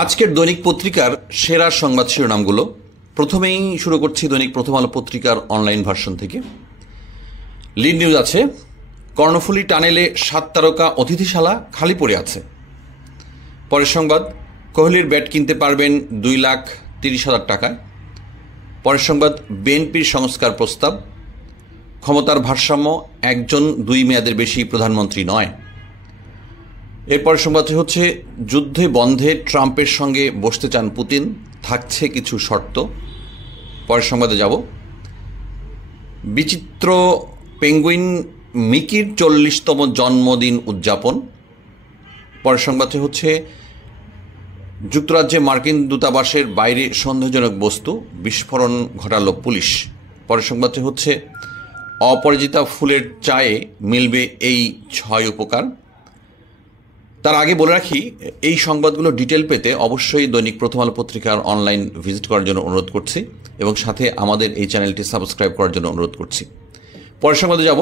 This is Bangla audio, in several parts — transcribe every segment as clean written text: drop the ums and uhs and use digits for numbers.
আজকের দৈনিক পত্রিকার সেরা সংবাদ শিরোনামগুলো প্রথমেই শুরু করছি দৈনিক প্রথম আলো পত্রিকার অনলাইন ভার্সন থেকে। লিড নিউজ আছে, কর্ণফুলী টানেলে 7 তারকা অতিথিশালা খালি পড়ে আছে। পরের সংবাদ, কোহলির ব্যাট কিনতে পারবেন 2,30,000 টাকায়। পরের সংবাদ, বিএনপির সংস্কার প্রস্তাব, ক্ষমতার ভারসাম্য, একজন 2 মেয়াদের বেশি প্রধানমন্ত্রী নয়। এরপর সংবাদটি হচ্ছে, যুদ্ধে বন্ধে ট্রাম্পের সঙ্গে বসতে চান পুতিন, থাকছে কিছু শর্ত। পরের সংবাদে যাব, বিচিত্র পেঙ্গুইন মিকির 40তম জন্মদিন উদযাপন। পরের সংবাদটি হচ্ছে, যুক্তরাজ্যে মার্কিন দূতাবাসের বাইরে সন্দেহজনক বস্তু, বিস্ফোরণ ঘটাল পুলিশ। পরের সংবাদটি হচ্ছে, অপরাজিতা ফুলের চায়ে মিলবে এই 6 উপকার। তার আগে বলে রাখি, এই সংবাদগুলো ডিটেল পেতে অবশ্যই দৈনিক প্রথম আলো পত্রিকার অনলাইন ভিজিট করার জন্য অনুরোধ করছি এবং সাথে আমাদের এই চ্যানেলটি সাবস্ক্রাইব করার জন্য অনুরোধ করছি। পরের সংবাদে যাব,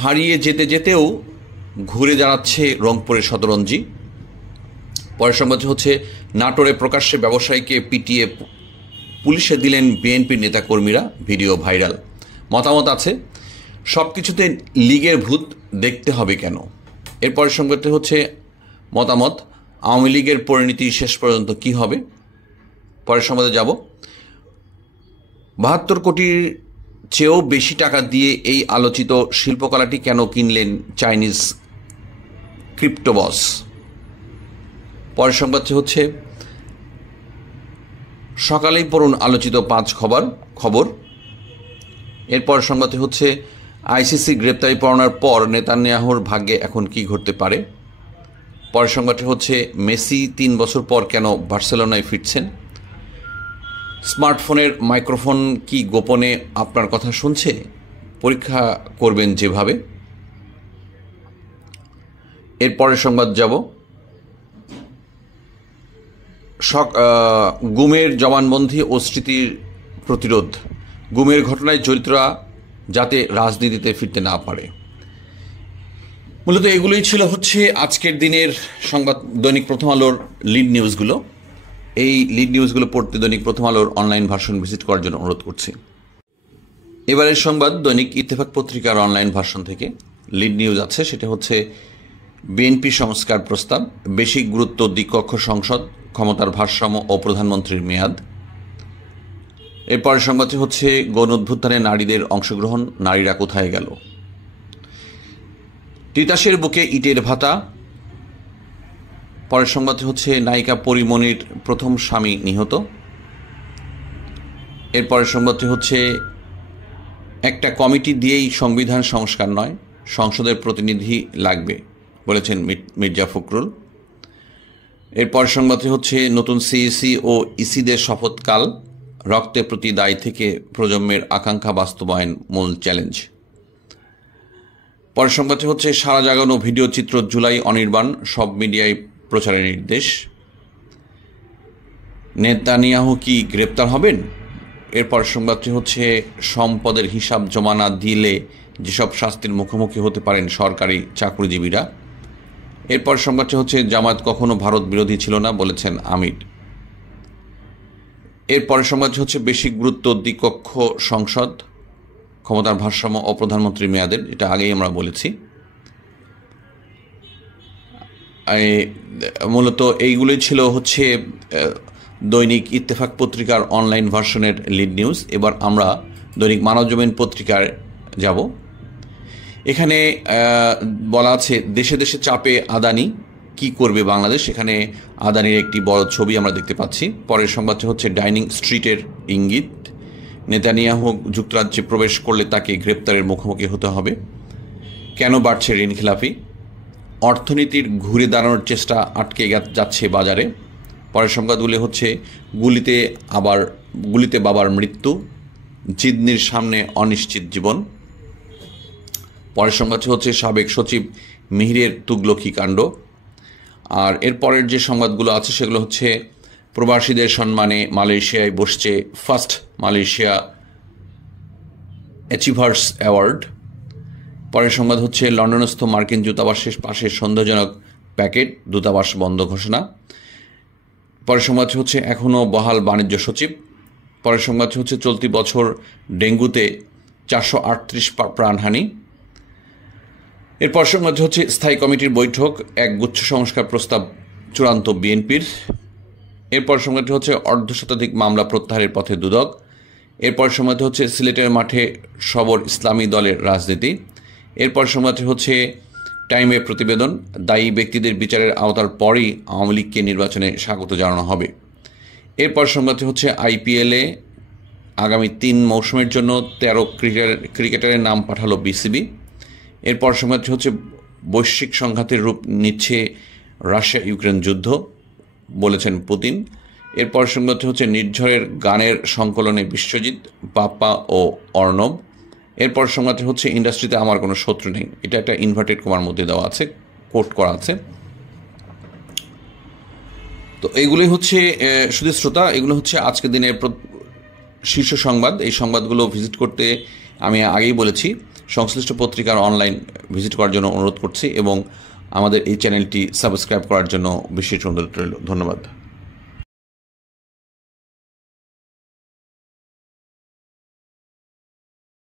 হারিয়ে যেতে যেতেও ঘুরে দাঁড়াচ্ছে রংপুরের শতরঞ্জি। পরের সংবাদ হচ্ছে, নাটোরে প্রকাশ্যে ব্যবসায়ীকে পিটিয়ে পুলিশে দিলেন বিএনপির নেতাকর্মীরা, ভিডিও ভাইরাল। মতামত আছে, সব কিছুতে লীগের ভূত দেখতে হবে কেন। এরপরের সংবাদটি হচ্ছে মতামত, আওয়ামী লীগের পরিণতি শেষ পর্যন্ত কি হবে। পরের সংবাদে যাব, 72 কোটির চেয়েও বেশি টাকা দিয়ে এই আলোচিত শিল্পকলাটি কেন কিনলেন চাইনিজ ক্রিপ্টোবস। পরের সংবাদটি হচ্ছে, সকালেই পড়ুন আলোচিত 5 খবর। এরপর সংবাদটি হচ্ছে, আইসিসি গ্রেপ্তারি পরোয়ানার পর নেতানিয়াহুর ভাগ্যে এখন কি ঘটতে পারে। পরের সংবাদটি হচ্ছে, মেসি 3 বছর পর কেন বার্সেলোনায় ফিরছেন। স্মার্টফোনের মাইক্রোফোন কি গোপনে আপনার কথা শুনছে, পরীক্ষা করবেন যেভাবে। এরপরের সংবাদ যাব, গুমের জবানবন্দি ও স্মৃতির প্রতিরোধ, গুমের ঘটনায় জড়িতরা যাতে রাজনীতিতে ফিরতে না পারে। মূলত এগুলোই ছিল হচ্ছে আজকের দিনের সংবাদ, দৈনিক প্রথম আলোর লিড নিউজগুলো। এই লিড নিউজগুলো পড়তে দৈনিক প্রথম আলোর অনলাইন ভার্সন ভিজিট করার জন্য অনুরোধ করছি। এবারের সংবাদ দৈনিক ইত্তেফাক পত্রিকার অনলাইন ভার্সন থেকে। লিড নিউজ আছে, সেটা হচ্ছে, বিএনপি সংস্কার প্রস্তাব, বেশি গুরুত্ব দ্বিকক্ষ সংসদ, ক্ষমতার ভারসাম্য ও প্রধানমন্ত্রীর মেয়াদ। এরপরের সংবাদটি হচ্ছে, গণ অভ্যুত্থানে নারীদের অংশগ্রহণ, নারীরা কোথায় গেল। তিতাসের বুকে ইটের ভাতা। পরের সংবাদটি হচ্ছে, নায়িকা পরিমণির প্রথম স্বামী নিহত। এরপরের সংবাদটি হচ্ছে, একটা কমিটি দিয়েই সংবিধান সংস্কার নয়, সংসদের প্রতিনিধি লাগবে বলেছেন মির্জা ফখরুল। এরপর সংবাদটি হচ্ছে, নতুন সিইসি ও ইসিদের শপথকাল, রক্তের প্রতি দায় থেকে প্রজন্মের আকাঙ্ক্ষা বাস্তবায়ন মূল চ্যালেঞ্জ। পরের সংবাদটি হচ্ছে, সারা জাগানো ভিডিও চিত্র জুলাই অনির্বাণ, সব মিডিয়ায় প্রচারের নির্দেশ। নেতানিয়াহু কি গ্রেপ্তার হবেন। এরপর সংবাদটি হচ্ছে, সম্পদের হিসাব জমা না দিলে যেসব শাস্তির মুখোমুখি হতে পারেন সরকারি চাকরিজীবীরা। এরপর সংবাদটি হচ্ছে, জামায়াত কখনো ভারত বিরোধী ছিল না বলেছেন আমির। এরপরের সংবাদটি হচ্ছে, বেশি গুরুত্ব দ্বিকক্ষ সংসদ, ক্ষমতার ভারসাম্য ও প্রধানমন্ত্রীর মেয়াদের, এটা আগেই আমরা বলেছি। মূলত এইগুলোই ছিল হচ্ছে দৈনিক ইত্তেফাক পত্রিকার অনলাইন ভার্সনের লিড নিউজ। এবার আমরা দৈনিক মানবজমিন পত্রিকার যাব। এখানে বলা আছে, দেশে দেশে চাপে আদানি, কি করবে বাংলাদেশ। এখানে আদানির একটি বড় ছবি আমরা দেখতে পাচ্ছি। পরের সংবাদটা হচ্ছে, ডাইনিং স্ট্রিটের ইঙ্গিত, নেতানিয়াহু যুক্তরাজ্যে প্রবেশ করলে তাকে গ্রেপ্তারের মুখোমুখি হতে হবে। কেন বাড়ছে ঋণখেলাপি, অর্থনীতির ঘুরে দাঁড়ানোর চেষ্টা আটকে যাচ্ছে বাজারে। পরের সংবাদগুলি হচ্ছে, গুলিতে বাবার মৃত্যু, জিদনির সামনে অনিশ্চিত জীবন। পরের সংবাদটি হচ্ছে, সাবেক সচিব মিহিরের তুগলকি কাণ্ড। আর এরপরের যে সংবাদগুলো আছে সেগুলো হচ্ছে, প্রবাসীদের সম্মানে মালয়েশিয়ায় বসছে ফার্স্ট মালয়েশিয়া অ্যাচিভার্স অ্যাওয়ার্ড। পরের সংবাদ হচ্ছে, লন্ডনস্থ মার্কিন দূতাবাসের পাশে সন্দেহজনক প্যাকেট, দূতাবাস বন্ধ ঘোষণা। পরের সংবাদ হচ্ছে এখনও বহাল বাণিজ্য সচিব। পরের সংবাদ হচ্ছে চলতি বছর ডেঙ্গুতে 438 প্রাণহানি। এরপর সংবাদ হচ্ছে স্থায়ী কমিটির বৈঠক, এক গুচ্ছ সংস্কার প্রস্তাব চূড়ান্ত বিএনপির। এরপর সংবাদটি হচ্ছে অর্ধশতাধিক মামলা প্রত্যাহারের পথে দুদক। এরপর সংবাদটি হচ্ছে সিলেটের মাঠে সবর ইসলামী দলের রাজনীতি। এরপর সংবাদটি হচ্ছে টাইমে প্রতিবেদন, দায়ী ব্যক্তিদের বিচারের আওতার পরই আওয়ামী লীগকে নির্বাচনে স্বাগত জানানো হবে। এরপর সংবাদটি হচ্ছে আইপিএলে আগামী 3 মৌসুমের জন্য 13 ক্রিকেটারের নাম পাঠালো বিসিবি। এরপর সংবাদটি হচ্ছে বৈশ্বিক সংঘাতের রূপ নিচ্ছে রাশিয়া ইউক্রেন যুদ্ধ, বলেছেন পুতিন। এরপর সংবাদটি হচ্ছে নির্ঝরের গানের সংকলনে বিশ্বজিৎ, পাপ্পা ও অর্ণব। এরপর সংবাদটি হচ্ছে ইন্ডাস্ট্রিতে আমার কোনো শত্রু নেই, এটা একটা ইনভার্টেড কমার মধ্যে দেওয়া আছে, কোট করা আছে। তো এইগুলোই হচ্ছে শুধু শ্রোতা, এগুলো হচ্ছে আজকের দিনের শীর্ষ সংবাদ। এই সংবাদগুলো ভিজিট করতে আমি আগেই বলেছি, সংশ্লিষ্ট পত্রিকার অনলাইন ভিজিট করার জন্য অনুরোধ করছি এবং আমাদের এই চ্যানেলটি সাবস্ক্রাইব করার জন্য বিশেষ অনুরোধ রইল। ধন্যবাদ।